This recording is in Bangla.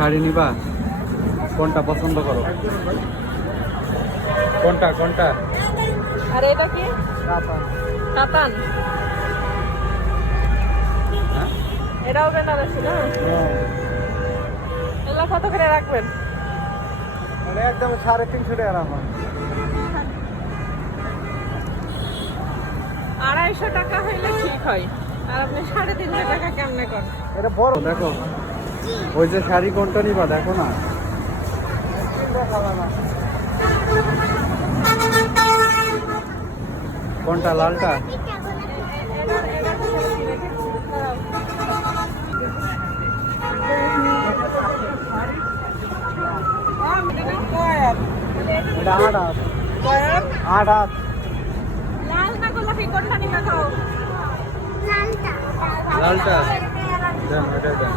শাড়ি নিবা? কোনটা পছন্দ করো? কোনটা কোনটা? আর এটা কি? কাতান। এটাও বেনারসি না? এগুলো কত করে রাখবেন? একদম 350 টাকা রাখুন। 250 টাকা হইলে ঠিক হয়, আর আপনি 350 টাকা কেমনে করেন? এটা বড় দেখো, ওই যে শাড়ি কোনটা নিবা দেখো না। কোনটা, লালটা? এটা 8 লাল না গোলাপি কোনটা নিবে? লালটা দেন, ওটা দেন।